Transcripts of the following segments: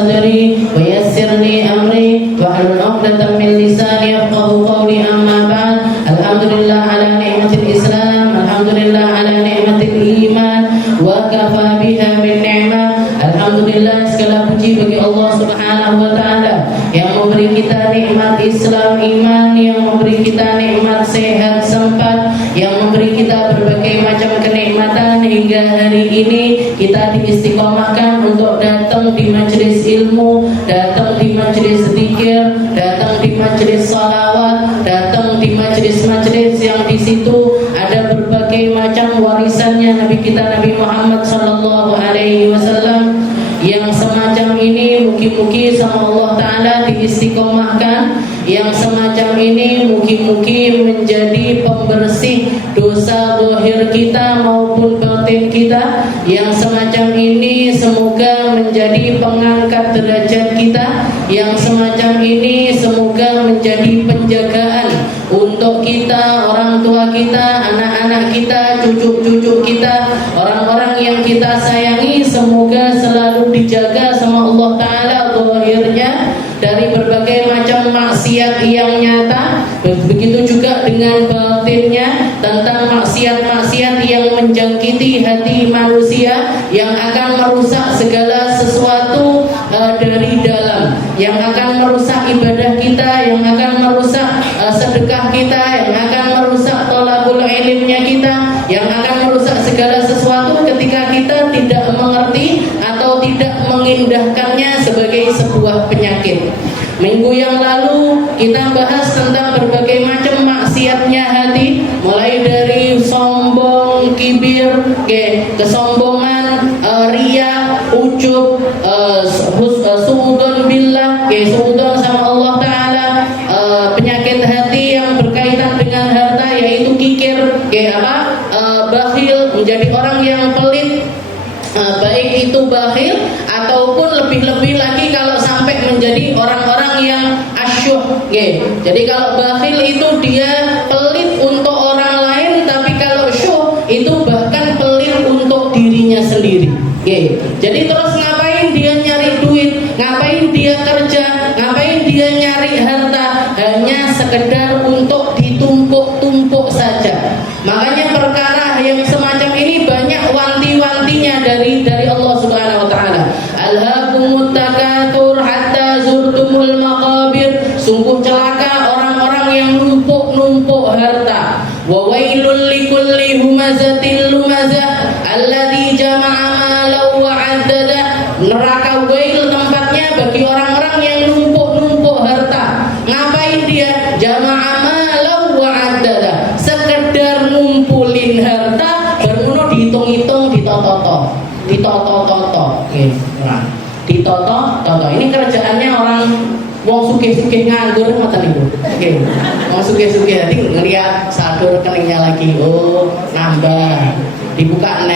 صدري ويسر لي أمري واحلل عقدة من لساني يفقهوا قولي. أما بعد. الحمد لله على نعمة الإسلام، الحمد لله على نعمة الإيمان وكفى بها من نعمة. Alhamdulillah, segala puji bagi Allah Subhanahu wa taala yang memberi kita nikmat Islam iman, yang memberi kita nikmat sehat sempat, yang memberi kita berbagai macam kenikmatan hingga hari ini kita diistiqomahkan untuk datang di majelis ilmu, datang di majelis zikir, datang di majelis salawat, datang di majelis-majelis yang di situ ada berbagai macam warisannya Nabi kita Nabi Muhammad sallallahu alaihi wasallam. Yang semacam ini mugi-mugi sama Allah Ta'ala diistiqomahkan. Yang semacam ini mugi-mugi menjadi pembersih dosa zahir kita maupun batin kita. Yang semacam ini semoga menjadi pengangkat derajat kita. Yang semacam ini semoga menjadi penjagaan untuk kita, orang tua kita, anak-anak kita, cucu-cucu kita, orang-orang yang kita sayangi. Semoga selalu dijaga sama Allah Ta'ala zahirnya dari berbagai macam maksiat yang nyata. Begitu juga dengan batinnya, tentang maksiat-maksiat yang menjangkiti hati manusia, yang akan merusak segala sesuatu dari dalam, yang akan merusak ibadah kita, yang akan merusak sedekah kita, yang akan merusak thalabul ilmnya kita, yang akan merusak segala sesuatu ketika kita tidak mengerti atau tidak mengindahkannya sebagai sebuah penyakit. Minggu yang lalu kita bahas tentang berbagai macam maksiatnya hati, mulai dari sombong, kibir, kesombongan, riya, ujub, suudon billah, suudon sama Allah Ta'ala, penyakit hati yang berkaitan dengan harta yaitu kikir, bakhil, menjadi orang yang pelit, baik itu bakhil ataupun lebih-lebih lagi kalau sampai menjadi orang-orang yang asyuh. Jadi kalau bakhil itu dia pelit untuk orang lain, tapi kalau syuh itu bahkan pelit untuk dirinya sendiri. Jadi terus ngapain dia nyari duit, ngapain dia kerja, ngapain dia nyari harta, hanya sekedar untuk ditumpuk-tumpuk saja. Makanya perkara yang semacam ini banyak wanti-wantinya dari Allah Subhanahu wa taala. Alhaakumut takatsur hatta zurtumul maqabir. Sungguh celaka orang-orang yang numpuk-numpuk harta. Wa wailul likulli humazatil lumazah alladzi jama'a malan wa 'addada. Neraka wail tempatnya bagi orang-orang yang numpuk-numpuk harta. Ngapain dia? Jama'a malan wa 'addada. Sekedar ngumpulin harta, baru dihitung-hitung, ditoto-toto. Nah, ditoto-toto. Ini kerjaannya orang wong sugih-sugih nganggur ngoten niku. Wong sugih-sugih tadi ngelihat saldo rekeningnya lagi, oh nambah. Dibuka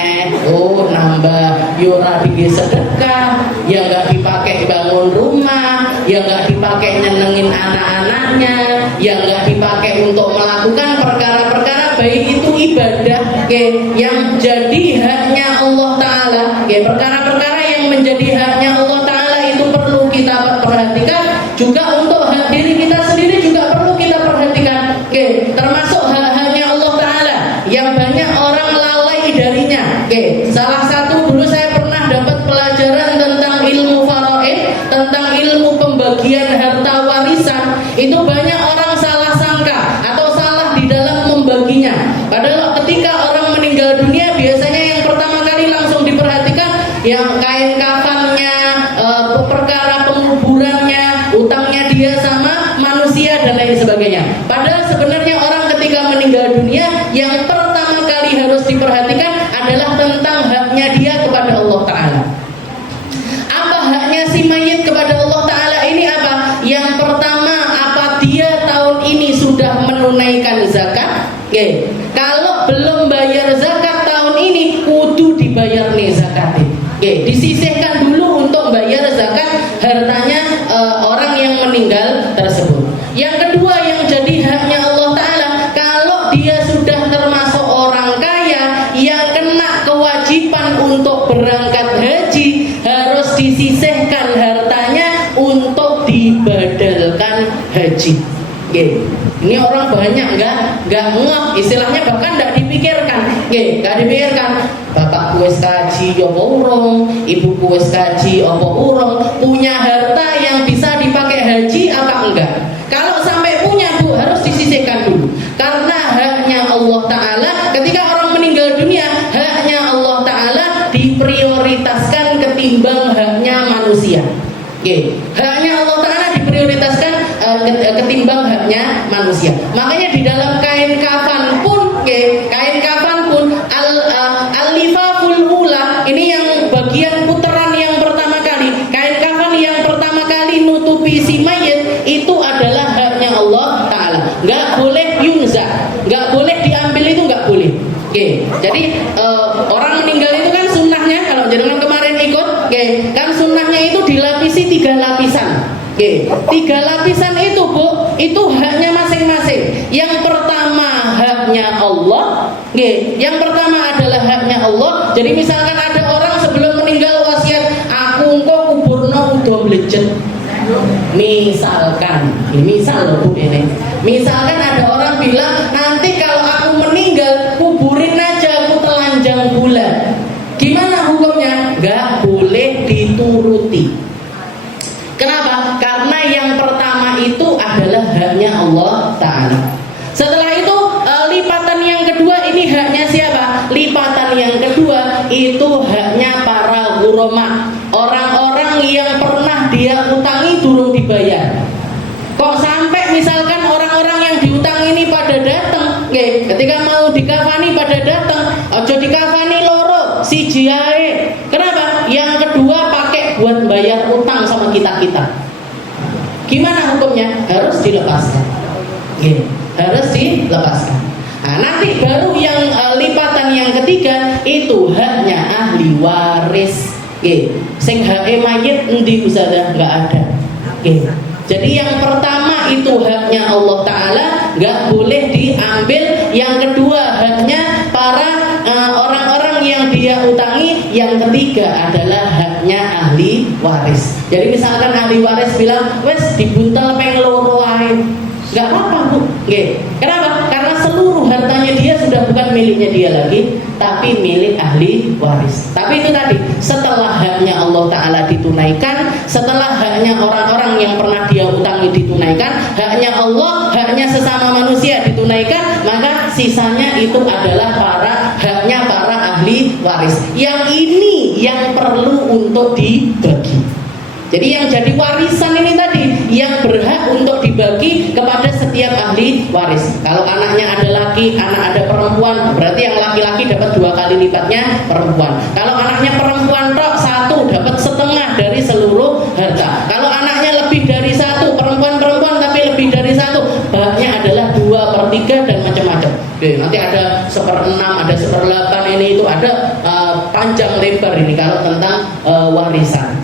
oh nambah. Yo ora digawe sedekah, ya enggak dipakai bangun rumah, ya enggak dipakai nyenengin anak-anaknya, ya enggak dipakai untuk melakukan perkara-perkara baik itu ibadah yang jadi haknya Allah Ta'ala. Perkara-perkara yang menjadi haknya Allah Ta'ala itu perlu kita perhatikan. Juga untuk hak diri kita sendiri juga perlu kita perhatikan. Termasuk hak-haknya Allah Ta'ala yang banyak orang lalai darinya. Salah satu dulu saya pernah dapat pelajaran tentang ilmu faraid, tentang ilmu pembagian harta warisan. Itu banyak orang salah sangka atau salah di dalam membaginya. Padahal ketika orang meninggal dunia biasanya yang pertama kali langsung diperhatikan yang kain kafannya, perkara penguburannya, utangnya dia sama manusia dan lain sebagainya. Padahal sebenarnya orang ketika meninggal dunia yang pertama kali harus diperhatikan adalah tentang haknya dia kepada Allah Ta'ala. Apa haknya si mayit kepada Allah Ta'ala ini apa? Yang pertama, apa dia tahun ini sudah menunaikan zakat? Kalau belum bayar zakat tahun ini, kudu dibayar nih zakatnya. Disisihkan dulu untuk bayar zakat hartanya orang yang meninggal tersebut. Yang kedua yang jadi haknya Allah Ta'ala, kalau dia sudah termasuk orang kaya yang kena kewajiban untuk berangkat haji, harus disisihkan harta dibadalkan haji. Ini orang banyak nggak ngeh, istilahnya bahkan nggak dipikirkan, nggak dipikirkan. Bapak wis kaji apa urung, ibu wis kaji apa urung, punya harta yang bisa dipakai haji apa enggak? Kalau sampai punya Bu, harus disisihkan dulu, karena haknya Allah Ta'ala ketika orang meninggal dunia, haknya Allah Ta'ala diprioritaskan ketimbang haknya manusia. Haknya Allah Ta'ala diprioritaskan ketimbang haknya manusia. Makanya di dalam kain kafan pun, kain kafan pun al-lifaful ula, ini yang bagian putaran yang pertama kali, kain kafan yang pertama kali nutupi si mayit itu adalah haknya Allah Ta'ala. Nggak boleh yunza, nggak boleh diambil, itu nggak boleh. Jadi orang meninggal itu kan sunnahnya, kalau jenengan kemarin ikut, kan sunnahnya itu dilapisi 3 lapisan. 3 lapisan itu Bu, itu haknya masing-masing. Yang pertama haknya Allah, yang pertama adalah haknya Allah. Jadi misalkan ada orang sebelum meninggal wasiat, aku engko kuburno udah melejet. Misalkan, ini misal loh Bu ini. Misalkan ada orang bilang, nanti kalau aku meninggal kuburin aja aku telanjang bulan. Gimana hukumnya? Gak boleh dituruti. Kenapa? Karena yang pertama itu adalah haknya Allah Ta'ala. Setelah itu lipatan yang kedua ini haknya siapa? Lipatan yang kedua itu haknya para ghurama, orang-orang yang pernah dia utangi durung dibayar. Kok sampai misalkan orang-orang yang diutang ini pada datang, ketika mau dikafani pada datang, ojo dikafani loro si jiae. Kenapa? Yang kedua pakai buat bayar utang sama kita-kita. Gimana hukumnya? Harus dilepaskan. Harus dilepaskan. Nah, nanti baru yang lipatan yang ketiga itu haknya ahli waris. Sing hake mayit endi Ustazah? Enggak ada. Jadi yang pertama itu haknya Allah Ta'ala, nggak boleh diambil. Yang kedua haknya para orang-orang yang dia utangi. Yang ketiga adalah haknya ahli waris. Jadi misalkan ahli waris bilang, wes dibuntel peng loro ae, nggak apa-apa Bu. Kenapa? Karena seluruh hartanya dia sudah bukan miliknya dia lagi, tapi milik ahli waris. Tapi itu tadi, setelah haknya Allah Ta'ala ditunaikan, setelah haknya orang-orang yang pernah dia utangi ditunaikan, haknya Allah, haknya sesama manusia ditunaikan, maka sisanya itu adalah haknya para ahli waris. Yang ini yang perlu untuk dibagi. Jadi yang jadi warisan ini tadi yang berhak untuk dibagi kepada setiap ahli waris. Kalau anaknya ada laki, anak ada perempuan, berarti yang laki-laki dapat 2 kali lipatnya perempuan. Kalau anaknya perempuan tok 1, dapat setengah dari seluruh harta. Kalau anaknya lebih dari 1, perempuan tapi lebih dari 1, haknya adalah 2/3 dan macam-macam. Nanti ada 1/6, ada 1/8, ini itu ada panjang lebar ini kalau tentang warisan.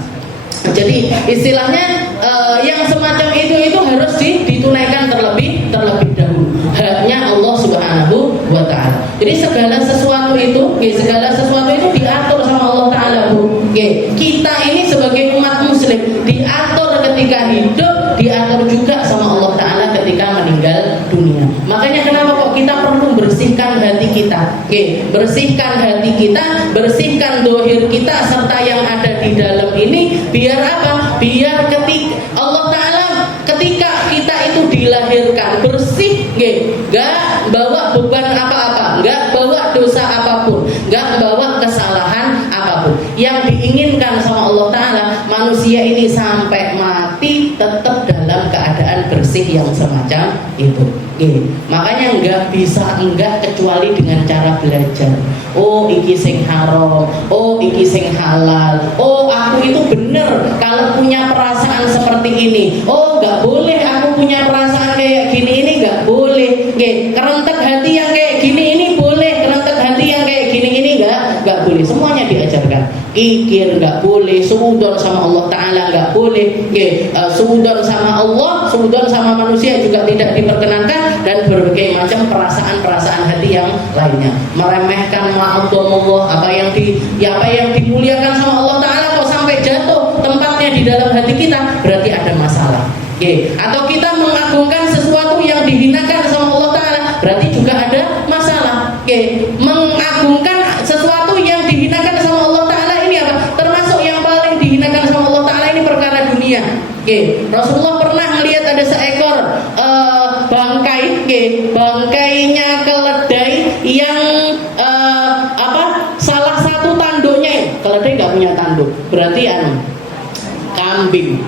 Jadi istilahnya yang semacam itu harus ditunaikan terlebih dahulu. Haknya Allah Subhanahu wa Ta'ala. Jadi segala sesuatu itu diatur sama Allah Ta'ala Bu. Kita ini sebagai umat muslim diatur ketika hidup, diatur juga sama Allah Ta'ala ketika meninggal dunia. Makanya kenapa kok kita perlu bersihkan hati kita? Bersihkan hati kita, bersihkan dohir kita serta yang ada di dalam ini. Biar apa? Biar ketika Allah Ta'ala ketika kita itu dilahirkan bersih, gak bawa beban apa-apa, gak bawa dosa apapun, gak bawa kesalahan apapun. Yang diinginkan sama Allah Ta'ala, manusia ini sampai mati tetap dalam keadaan bersih yang semacam itu. Makanya nggak bisa enggak kecuali dengan cara belajar. Oh iki sing haram, oh iki sing halal, oh aku itu bener kalau punya perasaan seperti ini, oh nggak boleh aku punya perasaan kayak gini, ini nggak boleh. Kerentek hati yang kayak gini ini boleh, kerentek hati yang kayak gini ini nggak boleh. Semuanya diajarkan. Kikir nggak boleh, suudon sama Allah Ta'ala nggak boleh, suudon sama Allah, suudon sama manusia juga tidak diperkenankan, dan berbagai macam perasaan-perasaan hati yang lainnya. Meremehkan ma'adhamullah, apa yang dimuliakan sama Allah Ta'ala kok sampai jatuh tempatnya di dalam hati kita, berarti ada masalah. Atau kita mengagungkan sesuatu yang dihinakan sama Allah Ta'ala, berarti juga ada masalah. Mengagungkan sesuatu yang dihinakan sama Allah Ta'ala ini apa? Termasuk yang paling dihinakan sama Allah Ta'ala ini perkara dunia. Rasulullah pernah melihat ada seekor bangkai, bangkainya keledai yang salah satu tanduknya, keledai nggak punya tanduk, berarti kambing.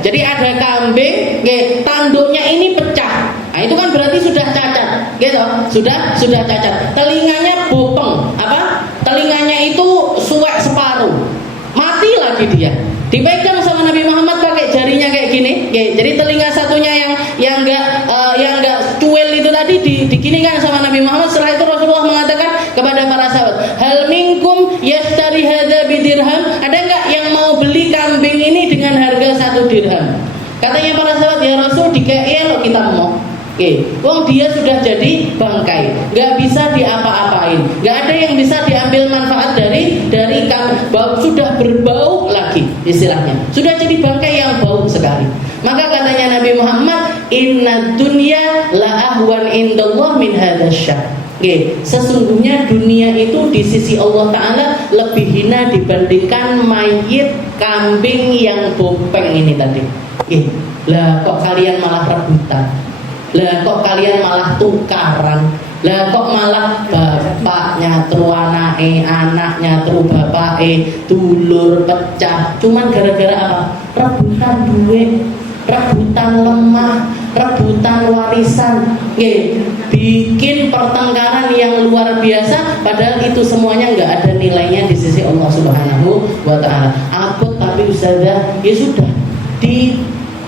Jadi ada kambing, tanduknya ini pecah. Nah, itu kan berarti sudah cacat, gitu. Sudah cacat. Telinganya bopeng, telinganya itu suwek separuh. Mati lagi dia. Dipegang sama Nabi Muhammad pakai jarinya kayak gini. Jadi telinga satunya yang enggak cuel itu tadi diginikan sama Nabi Muhammad. Setelah itu Rasulullah mengatakan kepada para sahabat, "Hal minkum yashtari hadza bidirham?" Ada enggak yang mau beli kambing ini dengan harga 1 dirham? Katanya para sahabat, "Ya Rasul, dikei lo kita mau." Wong dia sudah jadi bangkai, nggak bisa diapa-apain, nggak ada yang bisa diambil manfaat dari bau, sudah berbau lagi istilahnya, sudah jadi bangkai yang bau sekali. Maka katanya Nabi Muhammad, "Inna dunya la ahwan indallah min hadasyah." Sesungguhnya dunia itu di sisi Allah Ta'ala lebih hina dibandingkan mayit kambing yang bopeng ini tadi. Lah kok kalian malah rebutan? Lah kok kalian malah tukaran? Lah kok malah bapak nyatru anake, anak nyatru bapake, dulur pecah cuman gara-gara apa? Rebutan duit, rebutan lemah, rebutan warisan. Bikin pertengkaran yang luar biasa, padahal itu semuanya nggak ada nilainya di sisi Allah Subhanahu wa Ta'ala. Akut tapi ustazah, ya sudah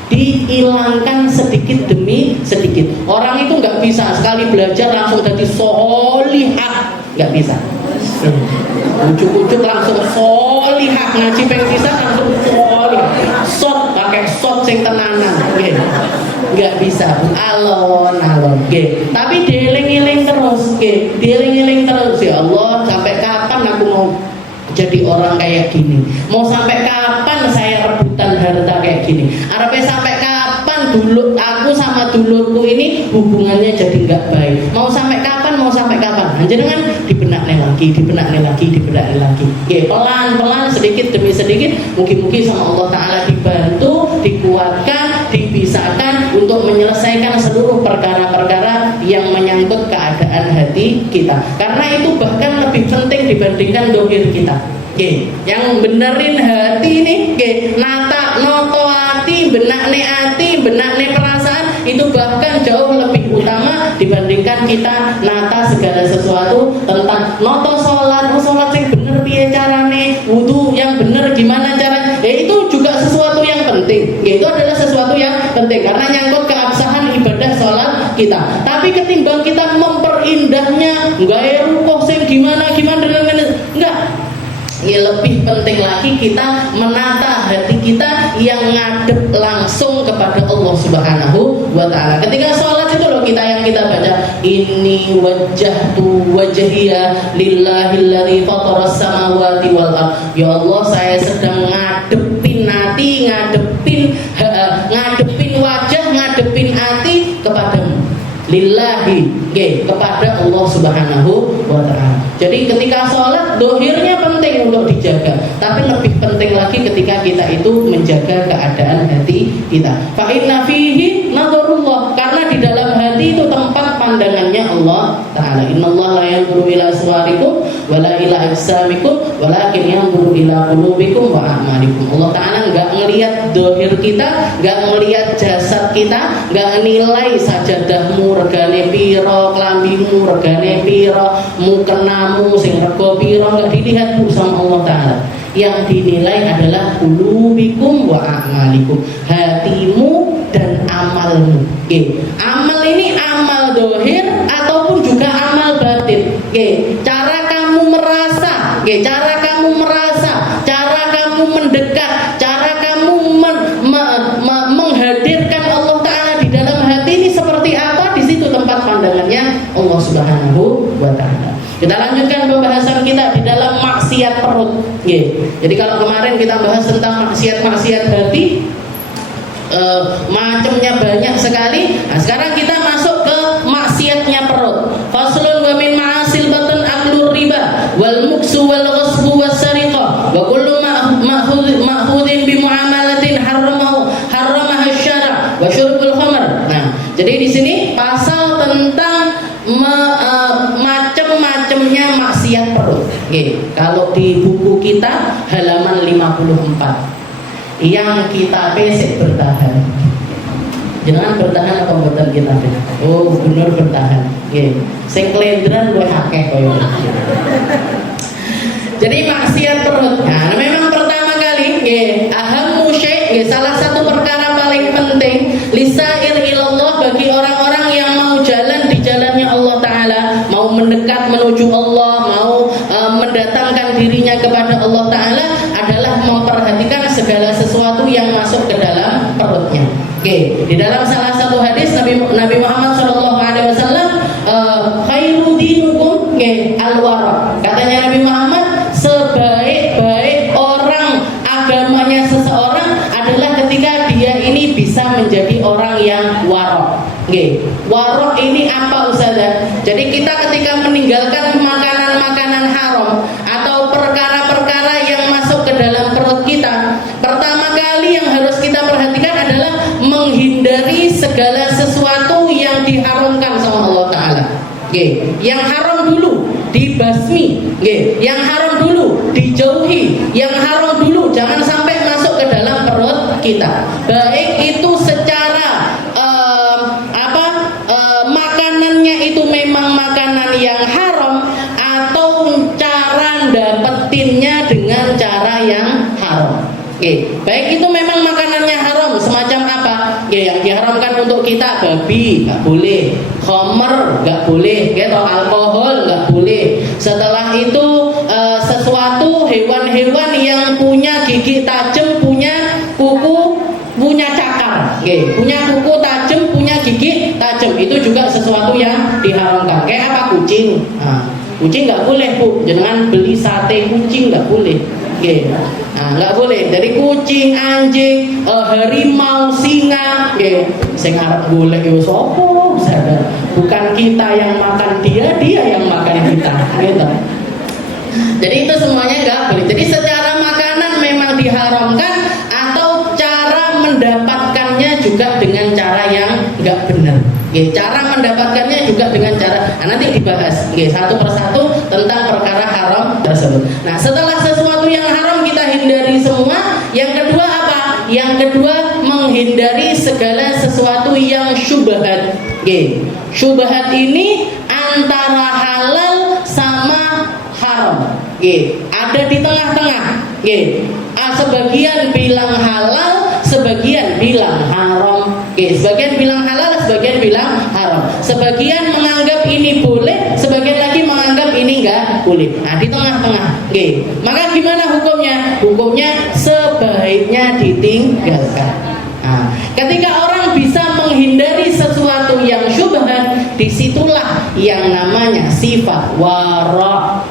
dihilangkan sedikit demi sedikit. Orang itu nggak bisa sekali belajar langsung jadi solihah, nggak bisa. Ujuk-ujuk langsung solihah, ngaji pengen bisa langsung solihah. Shot pakai shot sing tenanan, nggak bisa. Alon-alon, tapi dieling-eling terus, dieling-eling terus. Ya Allah, sampai kapan aku mau jadi orang kayak gini? Mau sampai kapan saya rebutan harta kayak gini? Arabnya sampai kapan dulu aku sama dulurku ini hubungannya jadi nggak baik? Mau sampai kapan? Mau sampai kapan? Jangan dibenaknya lagi. Pelan-pelan, sedikit demi sedikit, mungkin sama Allah Ta'ala dibantu, dikuatkan, dibisakan untuk menyelesaikan seluruh perkara-perkara yang menyangkut keadaan hati kita. Karena itu bahkan lebih penting dibandingkan dohir kita. Yang benerin hati ini, nata noto hati, benakne perasaan, itu bahkan jauh lebih utama dibandingkan kita nata segala sesuatu tentang noto sholat yang bener piye carane, wudu yang bener gimana caranya. Itu juga sesuatu yang penting. Itu adalah sesuatu yang penting karena nyangkut keabsahan ibadah sholat kita. Tapi ketimbang kita memperindahnya, gaya rukuh sing gimana enggak. Lebih penting lagi kita menata hati kita yang ngadep langsung kepada Allah Subhanahu wa Ta'ala. Ketika sholat itu loh yang kita baca, inni wajjahtu wajhiya lillahilladzi fataras samawati wal ardh. Ya Allah, saya sedang ngadepin hati, ngadepin wajah, ngadepin hati kepadamu. Lillahi, kepada Allah Subhanahu wa Ta'ala. Jadi ketika sholat, dohirnya penting untuk dijaga, tapi lebih penting lagi ketika kita itu menjaga keadaan hati kita. Fa inna fihi nadharullah, karena di dalam hati itu tempat pandangannya Allah Ta'ala. Innallaha la yanzuru ila suwarikum wala ila ajsamikum walakin yanzuru ila qulubikum wa a'malikum. Allah Ta'ala enggak ngelihat dohir kita, enggak ngelihat jasad kita, enggak nilai sajadahmu regane piro, klambimu regane piro, mukenamu sing rego piro, enggak dilihat sama Allah Ta'ala. Yang dinilai adalah qulubikum wa a'malikum, hatimu dan amalmu. Amal ini amal dohir ataupun juga amal batin. Cara kamu merasa, cara kamu mendekat, cara kamu menghadirkan Allah Ta'ala di dalam hati ini seperti apa? Di situ tempat pandangannya Allah Subhanahu wa Ta'ala. Kita lanjutkan pembahasan kita di dalam maksiat perut. Jadi kalau kemarin kita bahas tentang maksiat hati, macamnya banyak sekali. Nah, sekarang kita masuk ke maksiatnya perut. Faslun wa min ma'asil batn aklur riba wal muksu wal ghasbu was sariqah wa kullu ma'khudin bi muamalatin harramaha syara' wa syurbul khamr. Nah, jadi di sini pasal tentang macam-macamnya maksiat perut. Kalau di buku kita halaman 54. Yang kita pesek bertahan. Jangan bertahan apa mboten kita. Oh, bener bertahan. Nggih. Sing klendran luwih akeh koyo. Jadi maksiat perut. Nah, memang pertama kali nggih, ahammu syai', salah satu perkara paling penting lisair ilallah bagi orang-orang yang mau jalan di jalannya Allah Ta'ala, mau mendekat menuju Allah, mau mendatangkan dirinya kepada Allah Ta'ala adalah memperhatikan segala sesuatu yang masuk ke dalam perutnya. Di dalam salah satu hadis Nabi Muhammad SAW, khairu dinukum al-wara. Katanya Nabi Muhammad, sebaik-baik orang agamanya seseorang adalah ketika dia ini bisa menjadi orang yang warok. Warok ini apa Ustazah? Jadi kita ketika meninggalkan makanan-makanan haram atau perkara-perkara yang masuk ke dalam perut kita, pertama kali yang harus kita perhatikan adalah menghindari segala sesuatu yang diharamkan sama Allah Ta'ala. Yang haram dulu dibasmi, yang haram dulu dijauhi, yang haram dulu jangan sampai masuk ke dalam perut kita. Baik itu secara makanannya itu memang makanan yang haram atau cara dapetinnya dengan cara yang haram. Baik itu memang makanannya haram semacam apa? Yang diharamkan untuk kita, babi nggak boleh, khamr nggak boleh, atau alkohol nggak boleh. Setelah itu sesuatu hewan-hewan yang punya gigi tajam, punya kuku, punya cakar, punya kuku tajam, punya gigi tajam, itu juga sesuatu yang diharamkan. Kayak apa? Kucing. Kucing nggak boleh Bu, jangan beli sate kucing, nggak boleh. Nggak boleh. Jadi kucing, anjing, harimau, singa, sing arep golek yo sapa? Bukan kita yang makan dia yang makan kita, gitu. Jadi itu semuanya nggak boleh. Jadi secara makanan memang diharamkan, atau cara mendapatkannya juga dengan cara yang nggak benar. Cara mendapatkannya juga dengan cara, nanti dibahas satu persatu tentang perkara haram tersebut. Nah, setelah sesuatu yang haram kita hindari semua. Yang kedua apa? Yang kedua menghindari segala sesuatu yang syubhat. Syubhat ini antara halal sama haram. Ada di tengah-tengah. Sebagian bilang halal, sebagian bilang haram. Sebagian bilang halal, sebagian bilang haram. Sebagian menganggap ini boleh, sebagian lagi menganggap ini enggak boleh. Nah, di tengah-tengah. Maka gimana hukumnya? Hukumnya sebaiknya ditinggalkan. Nah, ketika orang bisa menghindari sesuatu yang syubhat, disitulah yang namanya sifat wara.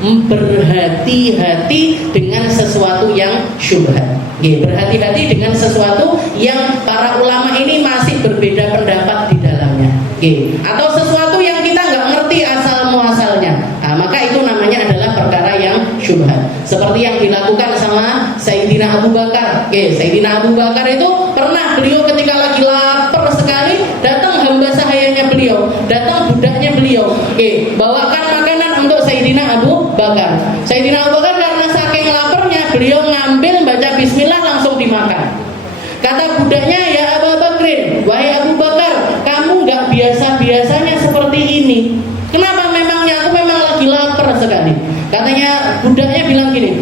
Berhati-hati dengan sesuatu yang syubhat. Berhati-hati dengan sesuatu yang para ulama ini masih berbeda pendapat di dalamnya. Atau sesuatu yang kita nggak ngerti asal muasalnya. Nah, maka itu namanya adalah perkara yang syubhat. Seperti yang dilakukan sama Sayyidina Abu Bakar. Sayyidina Abu Bakar itu pernah, beliau ketika lagi lapar sekali, datang hamba sahayanya beliau, datang budaknya beliau, bawakan makanan untuk Sayyidina Abu Bakar. Sayyidina Abu Bakar karena saking laparnya, beliau ngambil, baca bismillah, langsung dimakan. Kata budaknya, ya Abu Bakrin, wahai Abu Bakar, kamu gak biasa-biasanya seperti ini. Kenapa? Memangnya aku memang lagi lapar sekali. Katanya budaknya bilang gini,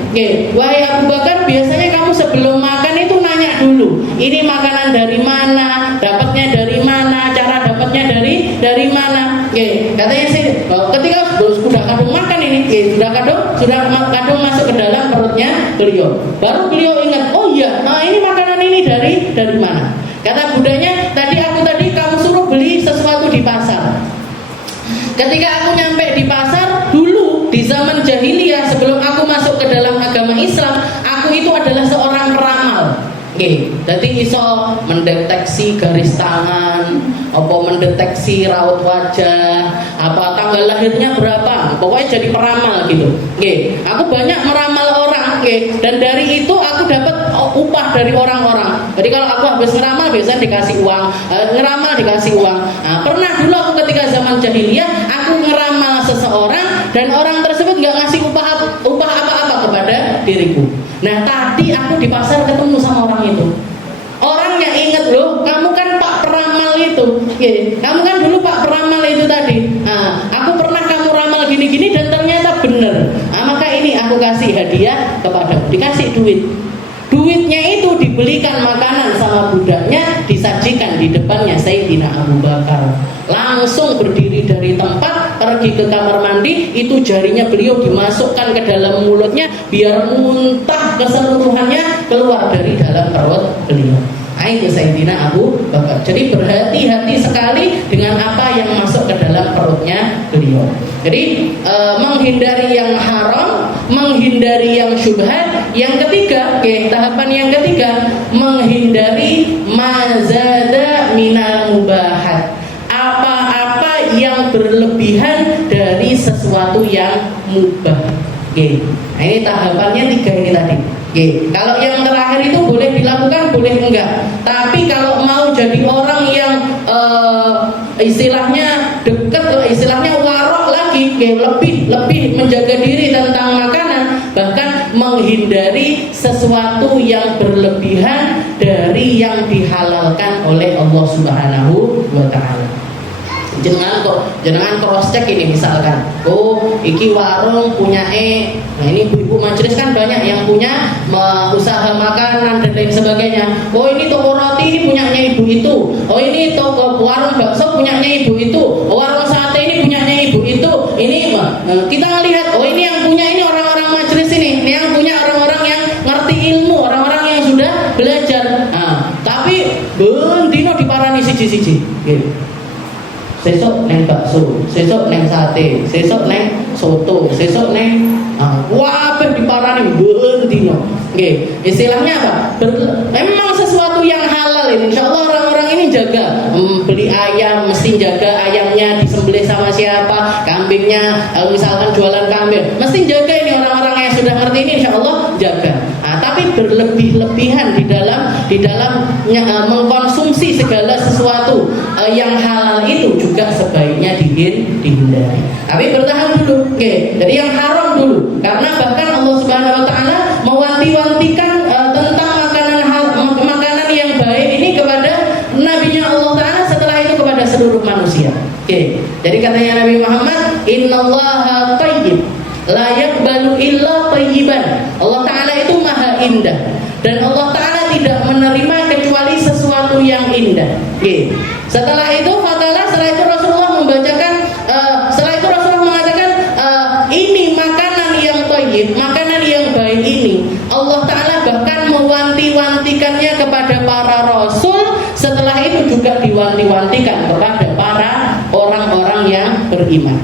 wahai Abu Bakar, biasanya kamu sebelum makan itu nanya dulu, ini makanan dari mana, dapatnya dari mana, cara dapatnya dari mana. Katanya sih, ketika sudah kadung makan ini, sudah kadung masuk ke dalam perutnya beliau, baru beliau ingat, oh iya, ini makanan ini dari mana. Kata budaknya, tadi kamu suruh beli sesuatu di pasar. Ketika aku nyampe di pasar, dulu di zaman jahiliyah sebelum aku masuk ke dalam agama Islam, aku itu adalah seorang peramal. Jadi iso mendeteksi garis tangan, apa mendeteksi raut wajah, apa tanggal lahirnya berapa, pokoknya jadi peramal gitu. Aku banyak meramal orang, dan dari itu aku dapat upah dari orang-orang. Jadi kalau aku habis ngeramal biasanya dikasih uang, ngeramal dikasih uang. Nah, pernah dulu aku ketika zaman jahiliyah, aku ngeramal seseorang dan orang tersebut nggak ngasih upah apa-apa kepada diriku. Nah, tadi aku di pasar ketemu sama orang itu. Orangnya inget loh, kamu kan Pak Peramal itu. Kamu kan dulu Pak Peramal itu tadi. Nah, aku pernah kamu ramal gini-gini dan ternyata benar. Nah, maka ini aku kasih hadiah kepadamu, dikasih duit. Duitnya itu dibelikan makanan sama budaknya, disajikan di depannya Sayyidina Abu Bakar. Langsung berdiri dari tempat, pergi ke kamar mandi, itu jarinya beliau dimasukkan ke dalam mulutnya biar muntah keseluruhannya keluar dari dalam perut beliau. Itu Sayyidina Abu Bakar. Jadi berhati-hati sekali dengan apa yang masuk ke dalam perutnya beliau. Jadi menghindari yang haram, menghindari yang syubhat. Yang ketiga, tahapan yang ketiga, menghindari mazada minal mubahat. Apa-apa yang berlebihan dari sesuatu yang mubah. Nah, ini tahapannya tiga ini tadi. Kalau yang terakhir itu boleh dilakukan, boleh enggak. Tapi kalau mau jadi orang yang istilahnya dekat, istilahnya warok lagi, lebih menjaga diri tentang makanan, bahkan menghindari sesuatu yang berlebihan dari yang dihalalkan oleh Allah Subhanahu wa Ta'ala. Jenengan cross check ini misalkan, iki warung punya nah ini ibu-ibu majelis kan banyak yang punya usaha makanan dan lain sebagainya. Ini toko roti ini punyanya ibu itu. Ini toko warung bakso punyanya ibu itu. Warung sate ini punyanya ibu itu. Ini kita melihat, ini yang punya ini orang-orang majelis ini yang punya orang-orang yang ngerti ilmu, orang-orang yang sudah belajar. Tapi bendino diparani siji-siji. Sesuk neng bakso, sesuk neng sate, sesuk neng soto, sesuk neng wabeh diparani bendino. Istilahnya apa? Memang sesuatu yang halal ini. Insyaallah orang-orang ini jaga. Beli ayam mesti jaga ayamnya disembelih sama siapa, kambingnya misalkan jualan kambing, mesti jaga ini orang-orang yang sudah ngerti ini insyaallah jaga. Tapi berlebih-lebihan di dalam mengkonsumsi segala sesuatu yang halal itu juga sebaiknya dihindari. Tapi bertahan dulu, jadi yang haram dulu, karena bahkan Allah Subhanahu Wa Taala mewanti-wantikan tentang makanan yang baik ini kepada Nabi-Nya Allah Taala, setelah itu kepada seluruh manusia. Jadi katanya Nabi Muhammad, Innallaha thayyib la yaqbalu illa thayyiban. Allah Ta'ala itu maha indah, dan Allah Ta'ala tidak menerima kecuali sesuatu yang indah. Setelah itu Rasulullah membacakan, setelah itu Rasulullah mengatakan, ini makanan yang thayyib, makanan yang baik ini Allah Ta'ala bahkan mewanti-wantikannya kepada para rasul. Setelah itu juga diwanti-wantikan kepada para orang-orang yang beriman.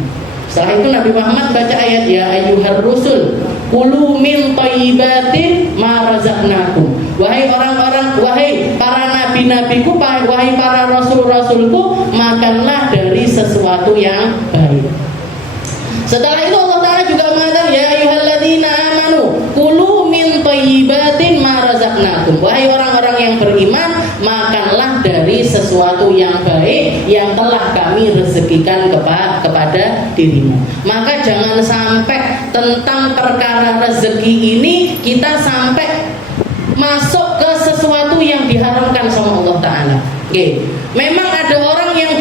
Setelah itu Nabi Muhammad baca ayat, ya ayyuhar rusul kulu min thayyibatin ma razaqnakum. Wahai orang-orang, wahai para nabi-nabiku, wahai para rasul-rasulku, makanlah dari sesuatu yang baik. Setelah itu Allah Ta'ala juga mengatakan, ya ayyuhalladzina amanu kulu min thayyibatin ma razaqnakum. Wahai orang-orang yang beriman, makanlah dari sesuatu yang baik yang telah kami rezekikan kepada dirimu. Maka jangan sampai tentang perkara rezeki ini kita sampai masuk ke sesuatu yang diharamkan sama Allah Ta'ala. Memang ada orang yang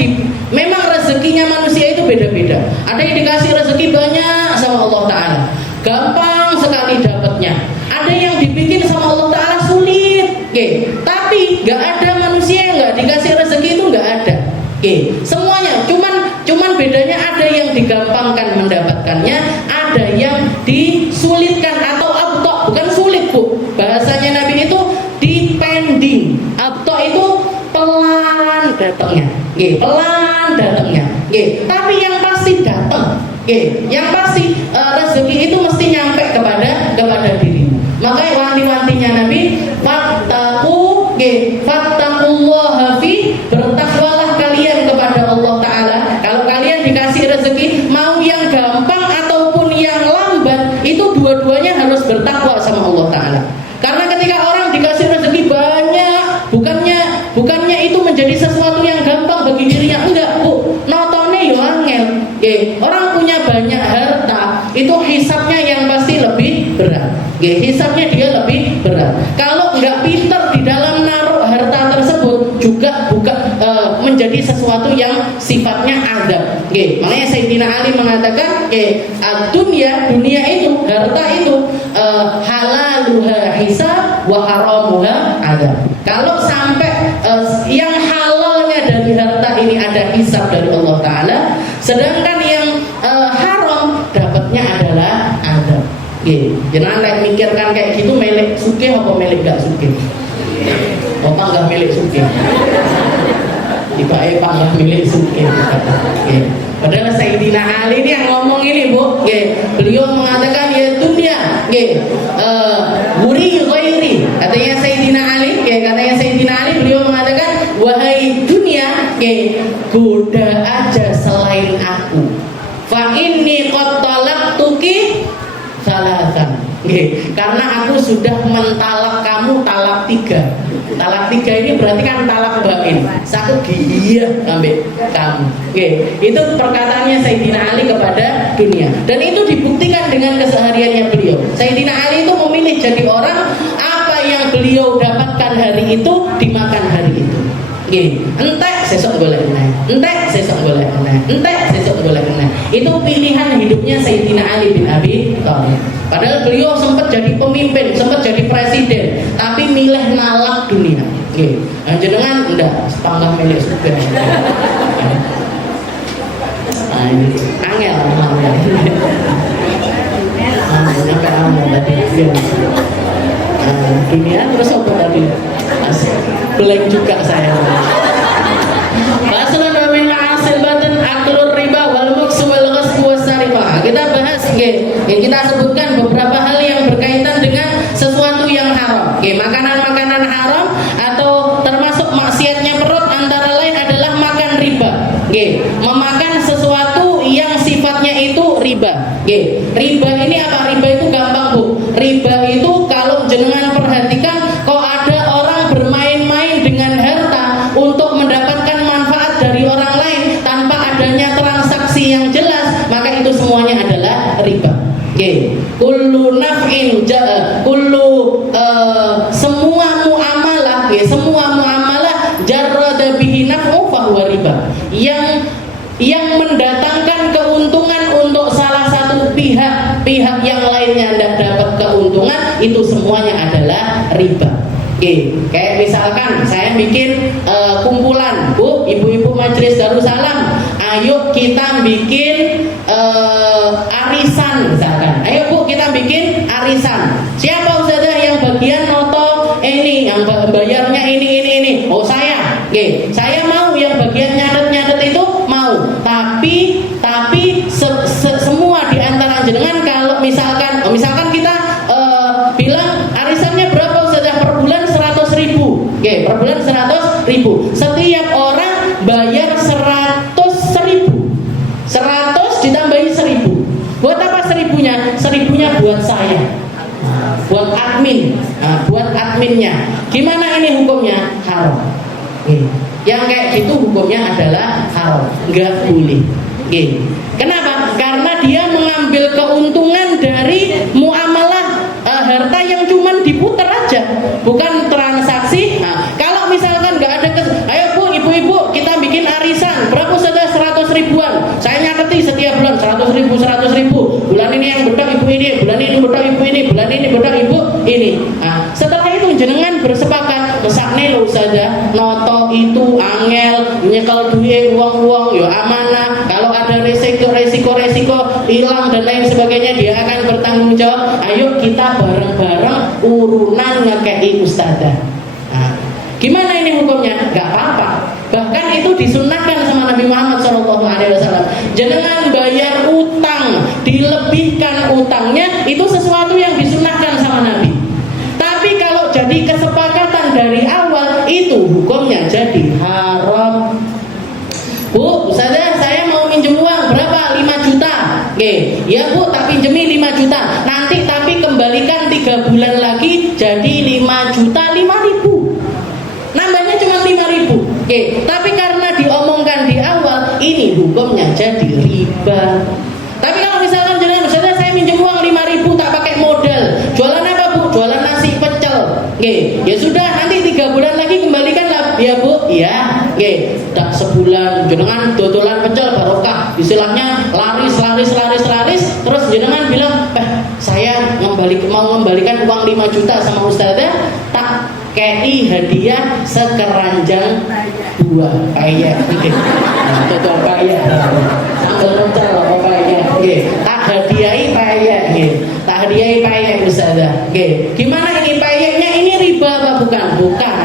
memang rezekinya manusia itu beda-beda. Ada yang dikasih rezeki banyak sama Allah Ta'ala, gampang sekali dapatnya. Ada yang dibikin sama Allah Ta'ala sulit. Tapi gak ada manusia yang gak dikasih rezeki itu, gak ada. Semuanya cuman bedanya ada yang digampangkan mendapatkannya, ada yang disulitkan atau abtok. Bukan sulit, Bu. Bahasanya Nabi itu dipending. Abtok itu pelan datangnya. Pelan datangnya. Tapi yang pasti datang. Yang pasti rezeki itu mesti nyampe kepada dirimu. Makanya wanti-wantinya Nabi, fattaqu fattaqullaha fi, bertakwalah kalian kepada Allah Ta'ala. Kalau kalian dikasih rezeki, mau yang gampang ataupun yang lambat, itu dua-duanya harus bertakwa sama Allah Ta'ala. Karena ketika orang dikasih rezeki banyak, bukannya itu menjadi sesuatu yang gampang bagi dirinya. Enggak, Bu, notone yo angel. Orang punya banyak harta, itu hisabnya yang pasti lebih berat. Hisabnya dia lebih berat. Kalau nggak pintar di dalam naruh harta tersebut, juga menjadi sesuatu yang sifatnya azab. Makanya Sayyidina Ali mengatakan, dunia itu, harta itu, halaluha hisab wa haramuha azab. Kalau sampai yang halalnya dari harta ini ada hisab dari Allah Ta'ala, sedangkan yang haram dapatnya adalah azab. Jangan mikirkan kayak gitu, milik sugih apa milik gak sugih. Otak gak milik sugih, tiba-tiba gak milik sugih. Padahal Sayyidina Ali ini yang ngomong ini, Bu. Beliau mengatakan, ya dunia, wuri ghairi. Katanya Sayyidina Ali, beliau mengatakan, wahai dunia, goda aja selain aku. Fa inni qad talaqtuki salatan. Karena aku sudah mentalak kamu talak 3. Talak 3 ini berarti kan talak bain. Satu giyah ambil kamu. Itu perkataannya Sayyidina Ali kepada dunia. Dan itu dibuktikan dengan kesehariannya beliau. Sayyidina Ali itu memilih jadi orang, apa yang beliau dapatkan hari itu dimakan hari itu. Entek sesok boleh kena, entek sesok boleh kena, entek sesok boleh kena. Itu pilihan hidupnya Sayyidina Ali bin Abi Thalib. Padahal beliau sempat jadi pemimpin, sempat jadi presiden, tapi milih nalak dunia. Jenengan enggak, sepangkah milik suka. Angel. Sampai aman tadi. Dunia terus apa tadi? Blank juga saya. Masalah min hasil batin aklur riba wal muks wal ghasb wasarifa. Kita bahas kita sebutkan beberapa hal yang berkaitan dengan sesuatu yang haram. Makanan-makanan haram atau termasuk maksiatnya perut antara lain adalah makan riba. Memakan sesuatu yang sifatnya itu riba. Riba ini apa? Riba itu gampang, Bu. Riba itu kalau jenengan perhatikan, kok ada orang bermain-main dengan harta untuk mendapatkan manfaat dari orang lain tanpa adanya transaksi yang jelas, maka itu semuanya adalah riba. Kullu naf'in semua muamalah jarrada bihi naf'u fa huwa riba. Yang mendatangkan keuntungan untuk salah satu pihak yang lainnya tidak dapat keuntungan, itu semuanya adalah riba. Kayak misalkan saya bikin kumpulan, Bu, ibu-ibu majelis Darussalam, ayo kita bikin arisan misalkan. Ayo Bu, kita bikin arisan. Siapa Ustazah yang bagian noto ini, yang bayarnya ini? Oh saya. Saya mau yang bagian nyatet itu mau. Tapi semua di antara jenengan kalau misalkan kita bilang arisannya berapa Ustazah? Per bulan 100.000. Per bulan 100.000. Setiap orang bayar 100.000. 100 ditambahi 1.000. Buat apa 1.000-nya? 1.000-nya buat saya. Buat admin. Buat adminnya. Gimana ini hukumnya? Haram. Yang kayak gitu hukumnya adalah haram. Enggak boleh. Kenapa? Karena dia mengambil keuntungan dari muamalah harta yang cuman diputar aja, bukan transaksi. Kalau misalkan nggak ada ayo Bu, ibu-ibu kita bikin arisan, berapa saja 100 ribuan, saya nyateti setiap bulan 100 ribu, bulan ini yang betok ibu ini, bulan ini betok ibu ini, bulan ini betok ibu ini. Setelah itu jenengan bersepakat, mesakne lo saja noto itu angel nyekel duit uang ya amanah, kalau ada resiko hilang dan lain sebagainya dia akan bertanggung jawab. Ayo kita bareng-bareng urunan ngekei ustazah. Gimana ini hukumnya? Gak apa-apa. Bahkan itu disunnahkan sama Nabi Muhammad SAW. Jenengan bayar utang, dilebihkan utangnya, itu sesuatu yang disunnahkan sama Nabi. Tapi kalau jadi kesepakatan dari awal, jadi haram. Bu, Ustazah, saya mau minjem uang berapa? 5 juta. Oke, ya Bu, tak pinjemi 5 juta. Nanti tapi kembalikan 3 bulan lagi jadi 5 juta 5.000. Nambahnya cuma 5.000. Oke, tapi karena diomongkan di awal, ini hukumnya jadi riba. Tapi kalau misalkan jenengan, Ustazah, saya minjem uang 5.000 tak pakai modal. Jualan apa Bu? Jualan nasi pecel. Oke, ya sudah, nanti 3 bulan lagi kembalikan lah ya Bu. Iya. Oke, tak sebulan jenengan dodolan pecel barokah. Istilahnya laris, terus jenengan bilang, saya mau membalikan uang 5 juta sama Ustazah, tak kei hadiah sekeranjang buah paya. Dodol paya. Sambal pecel apa paya. Oke, tak hadiahi paya. Tak hadiahi paya Ustazah. Oke, gimana ini payanya? Ini riba apa bukan? Bukan.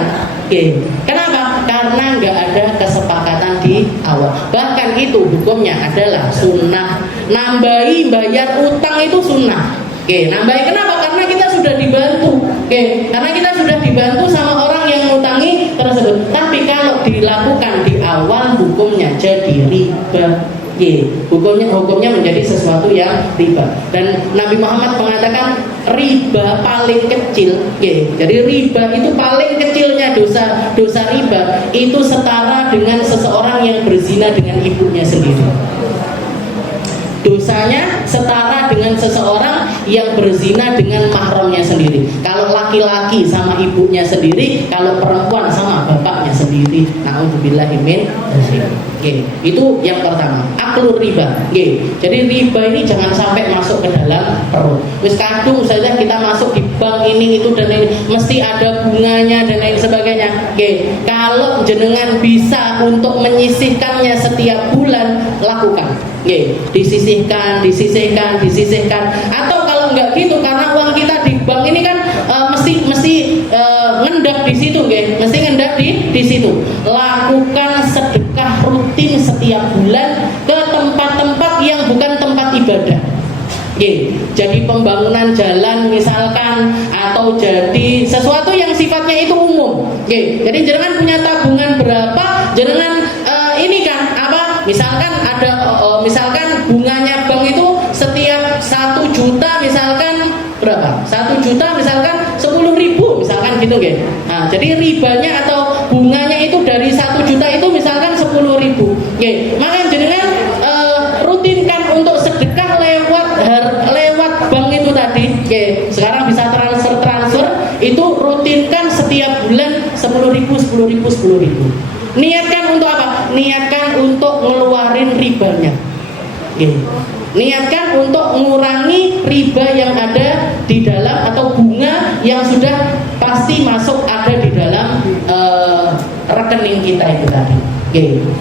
Oke, kenapa? Karena nggak ada kesepakatan di awal. Bahkan itu hukumnya adalah sunnah. Nambahi bayar utang itu sunnah. Oke, nambahi kenapa? Karena kita sudah dibantu. Oke, karena kita sudah dibantu sama orang yang ngutangi tersebut. Tapi kalau dilakukan di awal, hukumnya jadi riba. Hukumnya menjadi sesuatu yang riba. Dan Nabi Muhammad mengatakan riba paling kecil. Jadi riba itu paling kecilnya dosa riba itu setara dengan seseorang yang berzina dengan ibunya sendiri. Dosanya setara dengan seseorang yang berzina dengan mahramnya sendiri. Kalau laki-laki sama ibunya sendiri, kalau perempuan sama bapaknya sendiri. Na'udzubillahi min dzalik. Itu yang pertama, aklur riba. Jadi riba ini jangan sampai masuk ke dalam perut. Wis kadung saja kita masuk di bank ini itu dan ini mesti ada bunganya dan lain sebagainya. Kalau jenengan bisa untuk menyisihkannya setiap bulan, lakukan. Disisihkan. Atau kalau nggak gitu, karena uang kita di bank ini kan mesti ngendap di situ, mesti ngendap di situ. Lakukan sedekah rutin setiap bulan ke tempat-tempat yang bukan tempat ibadah. Jadi pembangunan jalan misalkan, atau jadi sesuatu yang sifatnya itu umum. Jadi jenengan punya tabungan berapa, jenengan ini kan apa? Misalkan ada misalkan bunganya bank itu setiap 1 juta misalkan berapa? 1 juta misalkan 10.000 misalkan gitu Nah, jadi ribanya atau bunganya itu dari 1 juta itu misalkan 10.000. Maka jenengan rutinkan untuk sedekah lewat bank itu tadi. Sekarang bisa transfer itu rutinkan setiap bulan 10.000. Niatkan untuk apa? Niatkan untuk ngeluarin ribanya. Niatkan untuk mengurangi riba yang ada di dalam, atau bunga yang sudah pasti masuk ada di dalam rekening kita itu tadi.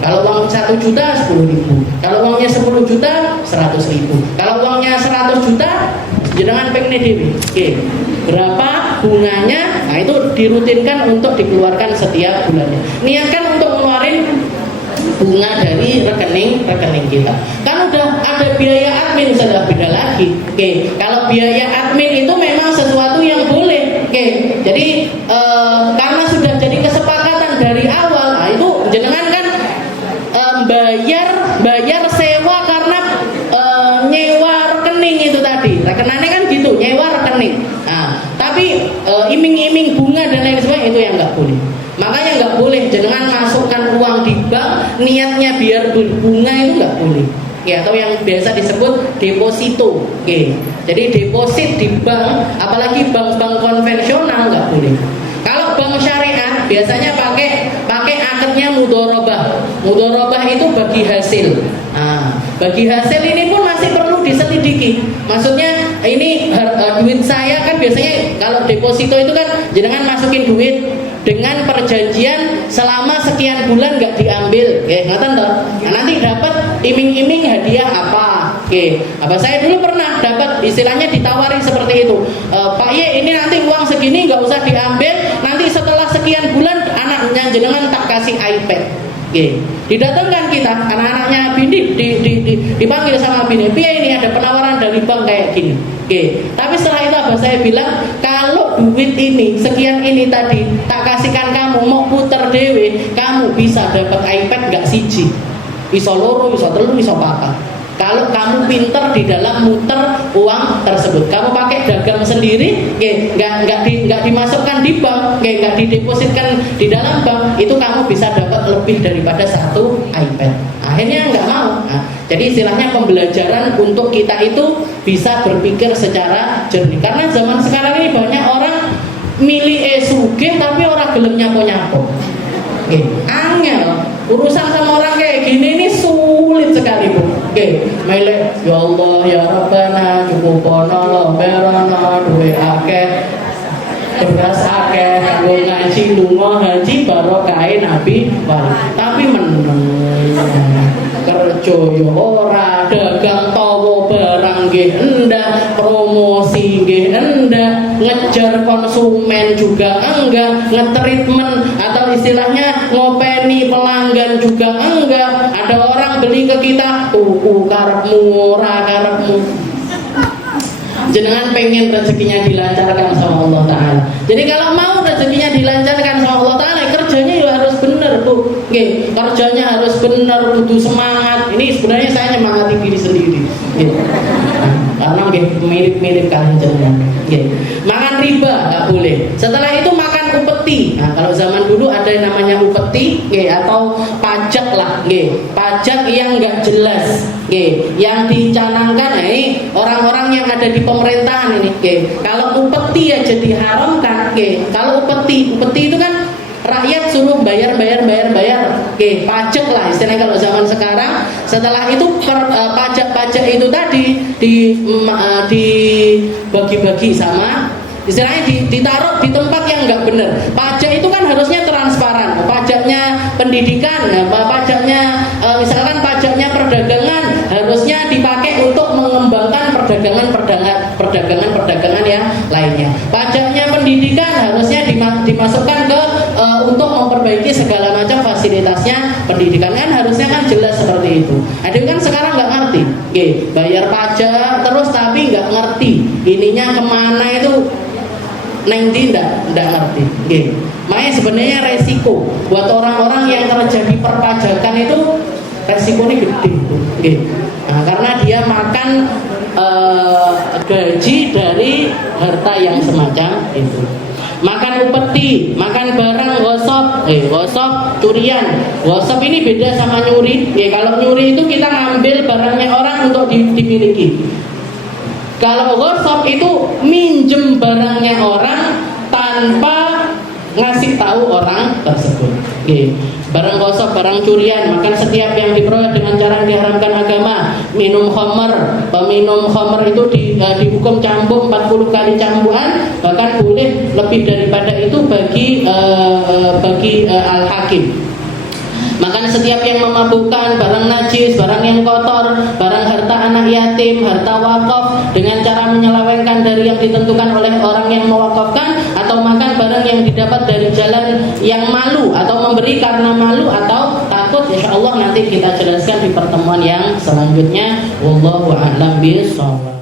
Kalau uang 1 juta 10.000, kalau uangnya 10 juta 100.000, kalau uangnya 100 juta jenengan pengen dewi. Berapa bunganya? Nah, itu dirutinkan untuk dikeluarkan setiap bulannya. Niatkan untuk mengeluarin bunga dari rekening kita. Kan udah ada biaya admin, sudah beda lagi. Kalau biaya admin itu memang sesuatu yang boleh. Jadi karena sudah jadi kesepakatan dari awal, nah itu jenengan kan bayar sewa karena nyewa rekening itu tadi. Rekenannya kan gitu, nyewa rekening. Nah, tapi iming-iming bunga dan lain sebagainya itu yang nggak boleh. Makanya nggak boleh jenengan masukkan uang di bank niatnya biar berbunga, itu nggak boleh. Atau yang biasa disebut deposito. Jadi deposit di bank, apalagi bank-bank konvensional, nggak boleh. Kalau bank syariat biasanya pakai akadnya mudharabah. Mudharabah itu bagi hasil. Nah, bagi hasil ini pun masih perlu diselidiki. Maksudnya ini duit saya kan biasanya kalau deposito itu kan jenengan masukin duit dengan perjanjian selama sekian bulan nggak diambil, ngaten toh. Nah, nanti dapat iming-iming hadiah apa? Apa saya dulu pernah dapat istilahnya ditawarin seperti itu. Pak Ye, ini nanti uang segini nggak usah diambil, nanti setelah sekian bulan anaknya jenengan tak kasih iPad. Didatangkan kita, anak-anaknya bini dipanggil sama bini. Piye ini ada penawaran dari bank kayak gini. Tapi setelah itu apa saya bilang, kalau duit ini sekian ini tadi tak kasihkan kamu mau puter dewe, kamu bisa dapat iPad nggak siji, iso loro, iso telu, iso papat. Kalau kamu pinter di dalam muter uang tersebut, kamu pakai dagang sendiri, nggak dimasukkan di bank, nggak didepositkan di dalam bank, itu kamu bisa dapat lebih daripada satu iPad. Akhirnya nggak mau. Nah, jadi istilahnya pembelajaran untuk kita itu bisa berpikir secara jernih. Karena zaman sekarang ini banyak orang milih sugih tapi orang gelem nyapo-nyapo. Angel urusan sama orang kayak gini ini sulit sekali Bu. Milih ya Allah ya Rabbana cukupono lemberana duwe akeh beras akeh kanggo ngaji lunga haji barokah Nabi wali. Tapi meneng kerja ya ora, dagang tawa barang nggih enggak, promosi nggih enggak, ngejar konsumen juga enggak, ngetreatment atau istilahnya ngopeni pelanggan juga enggak. Ada orang beli ke kita, tuku karepmu ora karepmu. Jenengan pengen rezekinya dilancarkan sama Allah Ta'ala. Jadi kalau mau rezekinya dilancarkan sama Allah Ta'ala, kerjanya ya harus benar Bu. Kerjanya harus benar, kudu semangat. Ini sebenarnya saya nyemangati diri sendiri. Karena mirip-mirip kalian jenengan. Makan riba nggak boleh. Setelah itu makan upeti. Nah, kalau zaman dulu ada yang namanya upeti, atau pajak lah, pajak yang nggak jelas, yang dicanangkan, ini orang-orang yang ada di pemerintahan ini. Kalau upeti aja diharamkan, kalau upeti itu kan rakyat suruh bayar, pajak lah istilahnya kalau zaman sekarang. Setelah itu pajak itu tadi dibagi-bagi sama, istilahnya ditaruh di tempat yang nggak benar. Pajak itu kan harusnya transparan. Pajaknya pendidikan, pajaknya misalkan pajaknya perdagangan harusnya dipakai untuk mengembangkan perdagangan yang lainnya. Pajaknya pendidikan harusnya dimasukkan ke untuk memperbaiki segala macam fasilitasnya pendidikan, kan harusnya kan jelas seperti itu. Ada kan sekarang nggak ngerti, bayar pajak terus tapi nggak ngerti ininya kemana itu. Nengdi ndak ngerti. Makanya sebenarnya resiko buat orang-orang yang terjadi perpajakan itu resikonya gede. Nah, karena dia makan gaji dari harta yang semacam itu. Makan upeti, makan barang gosok, curian. Gosok ini beda sama nyuri. Kalau nyuri itu kita ngambil barangnya orang untuk dimiliki. Kalau gosok itu minjem barangnya orang tanpa ngasih tahu orang tersebut. Barang gosok, barang curian, makan setiap yang diperoleh dengan cara yang diharamkan agama. Minum khamar, peminum khamar itu dihukum cambuk 40 kali cambukan, bahkan boleh lebih daripada itu bagi al-hakim. Makan setiap yang memabukkan, barang najis, barang yang kotor, barang harta anak yatim, harta wakaf dengan cara menyelewengkan dari yang ditentukan oleh orang yang mewakafkan, atau makan barang yang didapat dari jalan yang malu, atau memberi karena malu atau takut. Insya Allah nanti kita jelaskan di pertemuan yang selanjutnya. Wallahu a'lam bishawab.